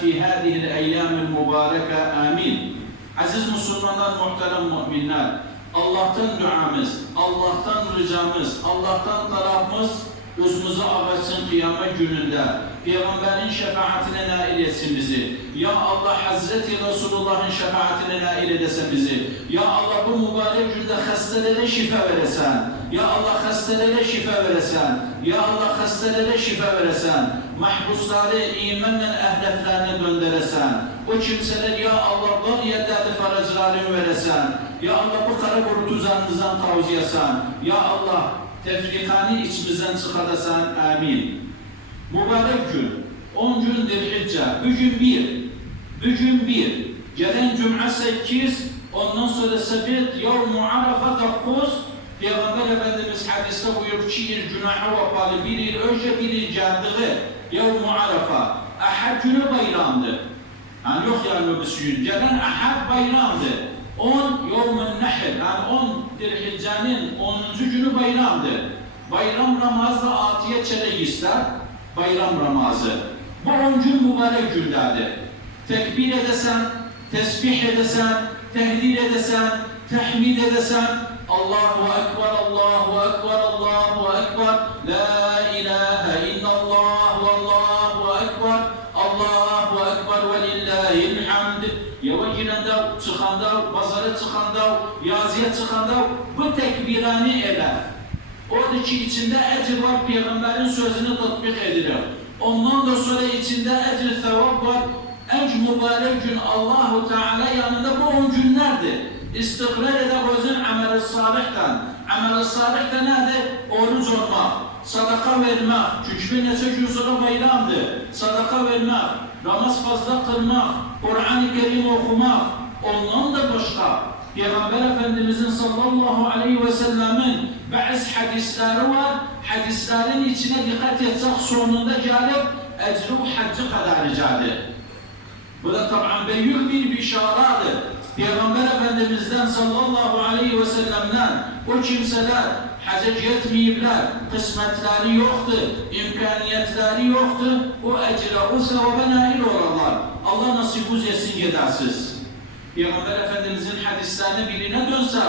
في هذه الأيام المباركة آمين. Aziz Müslümanlar, muhterem müminler, Allah'tan duamız, Allah'tan ricamız, Allah'tan talabımız uzumuzu ağaçsın kıyamet gününde. Peygamberin şefaatine nail etsin bizi. Ya Allah, Hazreti Resulullah'ın şefaatine nail edesin bizi. Ya Allah, bu mübarek günde hastelere şifa veresen. Ya Allah, hastelere şifa veresen. Ya Allah, hastelere şifa veresen. Mahpusları imanla ehleflerine döndüresen. O kimseler ya Allah, bol yeddeli faracılarını veresen. Ya Allah, bu kara buru tuzağınızdan tavziyesen. Ya Allah, tefrikani içimizden çıkartasan. Amin. Mübarek gün, 10 gün Zilhicce, bugün bir, gelen Cuma 8, ondan sonra Sabit, Yevm-u Arafa 9, Peygamber Efendimiz hadiste buyurup ki, günahı vapalı bir yıl önce bir yıl geldiği Yevm-u Arafa, Ahad günü bayramdı. Yani yok yani öbüsü gün, gelen Ahad bayramdı. 10 Yevm-i Nehl, yani 10 Zilhicce'nin 10. günü bayramdı. Bayram namazda atiye çeyrek ister. Bayram namazı. Bu 10 gün mübarek günlerdir. Tekbir edesen, tesbih edesen, tehlil edesen, tehmid edesen, Allahu Ekber, Allahu Ekber, Allahu Ekber, La ilahe illallah, Allahu Ekber, Allahu Ekber ve lillahil hamd. Yava girende, çıkanda, pazara çıkanda, yazıya çıkanda bu tekbirani eder. Oradaki içinde ecir var, Peygamberin sözünü tatbik edilir. Ondan da sonra içinde ecir, sevap var. En mübarek gün Allah-u Teala yanında bu 10 günlerdir. İstiğlal eder özün amel-i salihten. Amel-i salih de nedir? Oruç olmak, sadaka vermek. Çünkü bir neçe gün sonra bayramdır. Sadaka vermek, namaz fazla kılmak, Kur'an-ı Kerim okumak. Ondan da başka. Peygamber Efendimizin sallallahu aleyhi ve sellemin bazı hadisleri var. Hadislerin içine dikkat etsek sonunda gelip ecri haccı kadar ricadır. Bu da tabi büyük bir bişaradır. Peygamber Efendimiz'den sallallahu aleyhi ve sellem'den o kimseler hacca gitmeyipler, kısmetleri yoktu, imkaniyetleri yoktu, o ecre, o sevaba nail olurlar. Allah nasibuz etsin yetersiz. Peygamber Efendimiz'in hadislerini birine dönsek,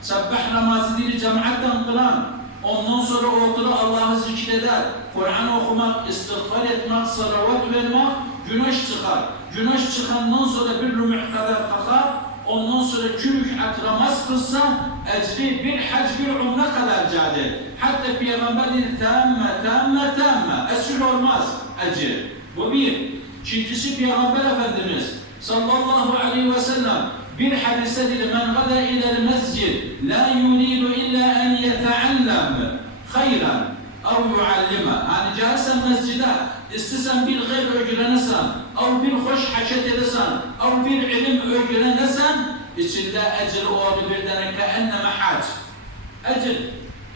sabbah namazı dili cemaatten kılan, ondan sonra oturup Allah'ı zikreder, Kur'an okumak, istiğfar etmek, salavat vermek, güneş çıkar. Güneş çıkandan sonra bir rümüh kadar kalkar, ondan sonra 2 rük'at namaz kılsa, ecri bir hac bir umre kadar cadir. Hatta Peygamber dedi, temme, esir olmaz ecir. Bu bir. İkincisi Peygamber Efendimiz sallallahu aleyhi ve sellem bir hadise dedi, men gada ilel mescid la yuridu illa en yeteallem hayran ev yuallime. Yani gelsen mescide, istesen bir gayr öğrenesen, ev bir hoş haşet edesen, ev bir ilim öğrenesen, içinde ecir oldu bir tane keenneme hac. Ecir.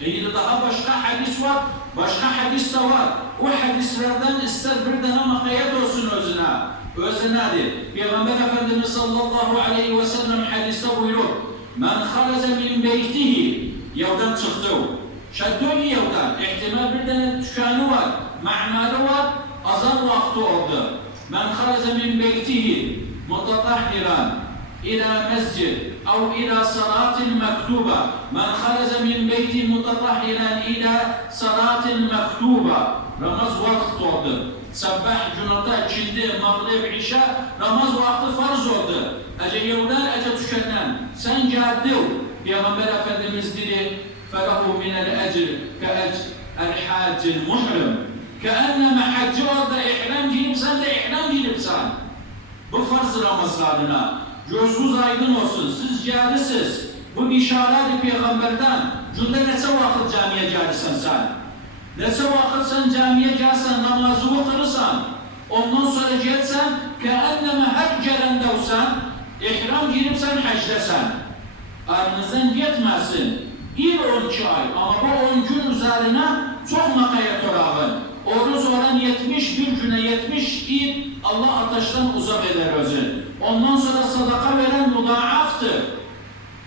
Yine daha başka hadis var, başka hadis de var. O hadislerden ister bir tane makayet olsun özüne. Özünedir. Peygamber Efendimiz sallallahu aleyhi ve sellem hadiste buyurur. Men haraca min beytihi. Yavdan çıktı. Şaddoni yavdan. İhtimal bir tane tükanı var. Ma'nalı var. Azan vakti oldu. Men haraca min beytihi. Mutatahhiran. İlâ mescid. Ev ilâ salatil mektuba. Men haraca min beyti mutatahhiran ilâ salatil mektuba. Ramaz vakti oldu. Sabah, cunata, ikindi, mağrib, işa, namaz vakti farz oldu. Ece yevden, ece tükenen. Sen geldin. Peygamber Efendimiz dedi, فَلَهُ مِنَ الْاَجْرِ كَاَجْرِ الْمُحْرِمِ كَاَنَّمَ haccı oldu, ihram giyip sen de ihram giyipsen. Bu farz Ramazanına. Gözünüz aydın olsun, siz geldiniz. Bu bişareti Peygamberden. Günde neçe vakit camiye gelirsen sen? Neçe vakit sen camiye gelsen, namazını kılırsan, ondan sonra gelsen, keenneme her gelendevsen, ihram girip sen hacdesen. Aranızdan gitmesin. Bir 12 ay ama bu 10 gün üzerine çok makayet orağın. Oruç olan 70 bir güne 70 değil, Allah ateşten uzak eder özün. Ondan sonra sadaka veren mudaaftır.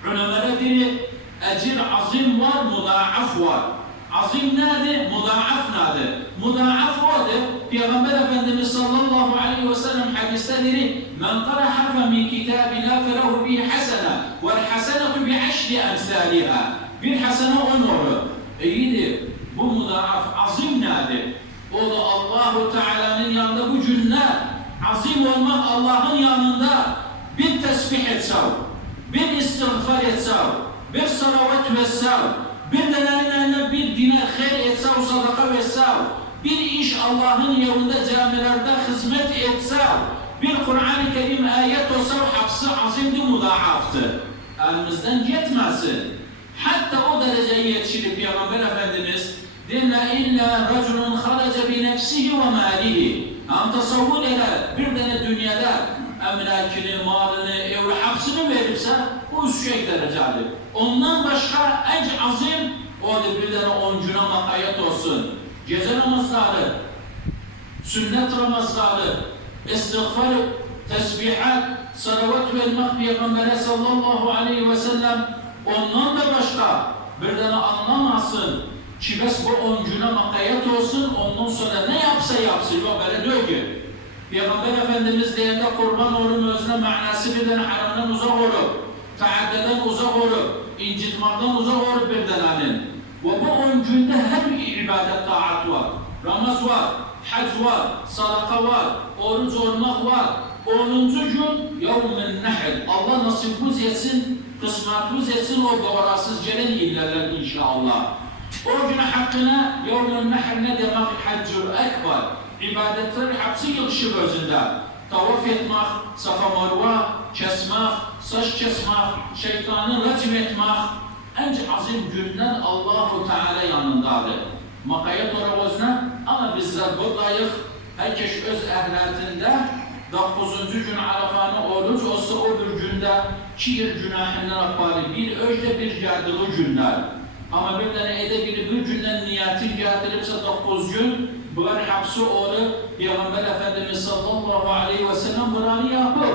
Ulemere diri, ecir azim var, mudaaf var. Azim nedir? Mudaaf nedir? Mudaaf odur. Peygamber Efendimiz sallallahu aleyhi ve sellem hadis diri men qara harfen min kitabina felehu bihi hasene vel hasenetu bi aşri emsaliha. Bir hasene 10 olur. İyidir. Bu mudaaf azim nedir? O da Allahu Teala'nın yanında bu cümle azim olmak Allah'ın yanında bir tesbih etsav, bir istiğfar etsav, bir salavat versav, bir denelerine bir dinar hayır etsav, sadaka versav, bir iş Allah'ın yolunda camilerde hizmet etsav, bir Kur'an-ı Kerim ayet olsa hapsi azimdi mudaaftı. Elimizden yetmesin. Hatta o dereceye yetişirip Peygamber Efendimiz dinle illa raculun haraca bi nefsihi ve malihi. Am tasavvur eder bir tane dünyada emlakini, malını, evli hapsini verirse bu üç şey derecedir. Ondan başka en azim o da bir tane oncuna makayet olsun. Gece namazları, sünnet namazları, istiğfar, tesbihat, salavat vermek Peygamber'e sallallahu aleyhi ve sellem ondan da başka bir tane anlamasın. Çibes bu oncuna makayet olsun, ondan sonra ne yapsa yapsın. Yok böyle diyor ki, Peygamber Efendimiz deyende kurban olun özüne manası bir tane haramdan uzak olup, taaddeden uzak olup, incitmaktan uzak olup bir tanenin. Ve bu oncunda her ibadet taat var. Ramaz var, hac var, sadaka var, oruç olmak var. 10. gün yevmin nehl. Allah nasibimiz etsin, kısmetimiz etsin o doğrasız gelen illerler inşallah. O gün hakkına yevmin nehl ne demek? Haccul ekber. İbadetler hepsi yılışır özünde. Tavaf etmek, safa marva, kesmek, saç kesmek, şeytanı racim etmek en azim günden Allahu Teala yanındadır. Makayet oravozuna ama bizler buradayız. Herkes öz ehlatinde 9. gün Arafanı oruç olsa o bir günde şiir günahından akbari bir öjde bir yardılı günler. Ama bir tane edebili bir günden niyetin geldirilipse 9 gün bu hapsi oğlu Peygamber Efendimiz sallallahu aleyhi ve sellem buranı yapır.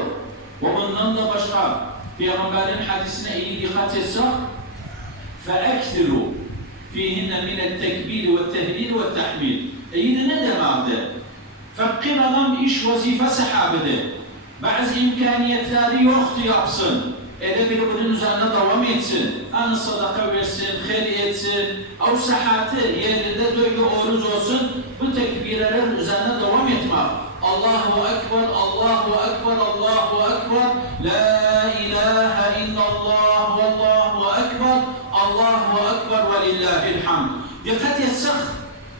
Ve bundan da başka Peygamberin hadisine iyi dikkat etsek فَاَكْثِرُوا فِيهِنَّ مِنَ التَّكْبِيرِ وَالتَّهْلِيلِ وَالتَّحْمِيلِ İyi ne demektir? Fakir adam iş vazife sahabedir. Bazı imkaniyetleri yoktu yapsın. Edebili bunun üzerine devam etsin. Anı sadaka versin, hayır etsin. O sahatı yerinde böyle oruç olsun. Bu tekbirler üzerine devam etmek. Allahu Ekber, Allahu Ekber, Allahu Ekber. La ilahe illallah, Allahu Ekber. Allahu Ekber ve lillahil hamd. Dikkat etsek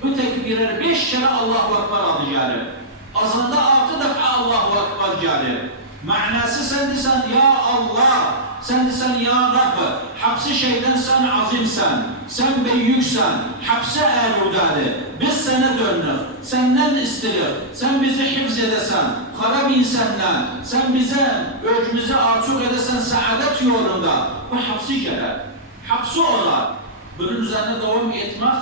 bu tekbirler 5 kere Allahu Ekber adı gelir. Azında 6 defa Allahu Ekber gelir. Manası sen desen ya Allah, sen desen ya Rabbi, hapsi şeyden sen azimsen, sen büyüksen, hapse erudadır. Biz sana dönük, senden istiyor, sen bizi hifz edesen, harap insandan, sen bize öcümüzü açık edesen saadet yolunda, bu hapsi gelir. Hapsi olar. Bunun üzerine devam etmek,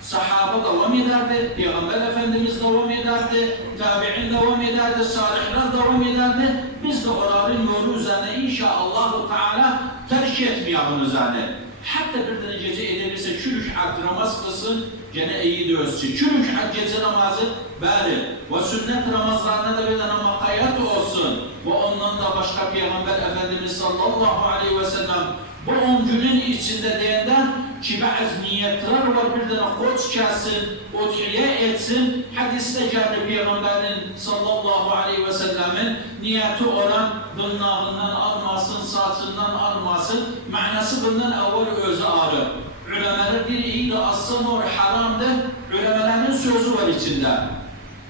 sahaba devam ederdi, Peygamber Efendimiz devam ederdi, tabi'in devam ederdi, salihler devam ederdi. Biz de onların yolu üzerine inşallah Teala terk etmeyelim üzerine. Hatta bir tane gece edebilirse çürük hak namaz kılsın, gene iyi diyorsun. Çürük hak gece namazı böyle. Ve sünnet namazlarına da bir tane makayat olsun. Ve ondan da başka Peygamber Efendimiz sallallahu aleyhi ve sellem bu 10 günün içinde deyenden ki bazı niyetler var bir tane koç gelsin, udhiye etsin. Hadiste geldi Peygamberin sallallahu aleyhi ve sellemin niyeti olan dırnağından almasın, saçından almasın. Manası bundan evvel özü ağrı. Ulemalar diri iyi de aslında o haramdır. Ulemaların sözü var içinde.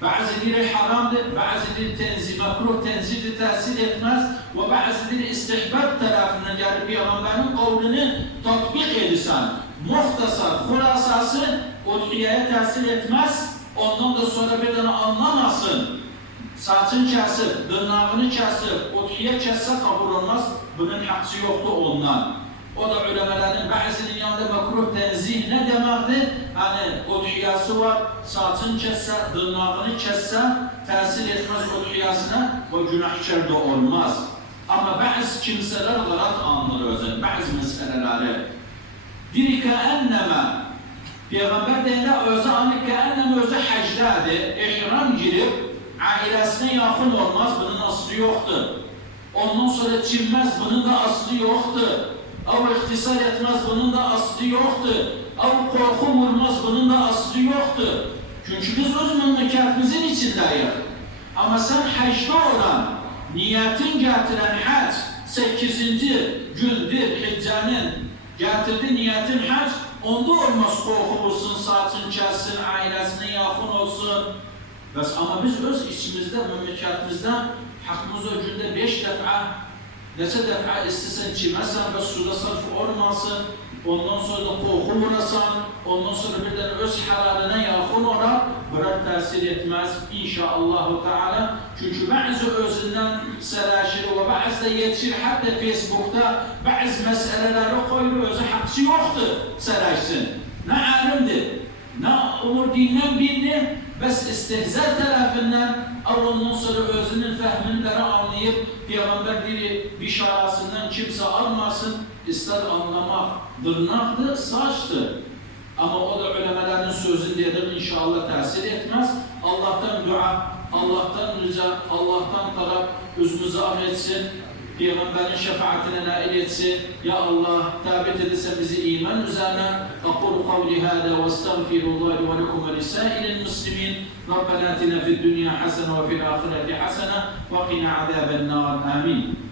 Bazı diri haramdır, bazı diri tenzih, makruh tenzih tesir etmez ve bazı diri istihbab tarafından yani Peygamberin kavlini tatbik edilsen, muhtasar, hulasası udhiyeye tesir etmez, ondan da sonra bir tane anlamasın. Saçın kesip, dırnağını kesip, udhiye kesse kabul olmaz, bunun hakkı yoktu ondan. O da ulemaların bazının yanında makruh tenzih ne demektir? Hani udhiyası var, saçın kesse, dırnağını kesse, tesir etmez udhiyasına ve günahkar da olmaz. Ama bazı kimseler galat anlar özün, bazı meseleleri. Diri keenneme, Peygamber deyinde özü anı keenneme özü hacdadır, ihram girip, Ailesine yakın olmaz, bunun aslı yoktur. Ondan sonra çinmez, bunun da aslı yoktur. Av ihtisar etmez, bunun da aslı yoktur. Av korku vurmaz, bunun da aslı yoktur. Çünkü biz öz memleketimizin içindeyiz. Ama sen hacda olan, niyetin getiren hac, 8. gündür hiccenin getirdiği niyetin hac, onda olmaz korku olsun, saçın kessin, ailesine yakın olsun. Ama biz öz içimizde, memleketimizde hakkımızda günde 5 defa, neçə defa istesen çimesen ve suda sarf olmasın, ondan sonra da korku vurasan, ondan sonra birden öz halaline yakın olarak bırak tesir etmez inşallahü teala. Çünkü bazı özünden sələşir ve bazı da yetişir, hatta Facebook'ta bazı meseleleri koyuyor, özü hapsi yoktur sələşsin. Ne alimdir, ne umur dinden bildi, bes istihza tarafından ondan sonra özünün fehminleri anlayıp Peygamber dili bişarasından kimse almasın, ister anlamak dırnaktır, saçtır. Ama o da ulemaların sözündedir, inşallah tesir etmez. Allah'tan dua, Allah'tan rica, Allah'tan talep özümüzü affetsin. Peygamberin şefaatine nail etsin. Ya Allah, tabit edilse bizi iman üzerine. Aqulu kavli hâdâ ve estağfirullahi ve lekum ve lisâilil muslimin. Rabbena atina fid dünya hasene ve fil ahireti hasene ve qina azâben nâr. Amin.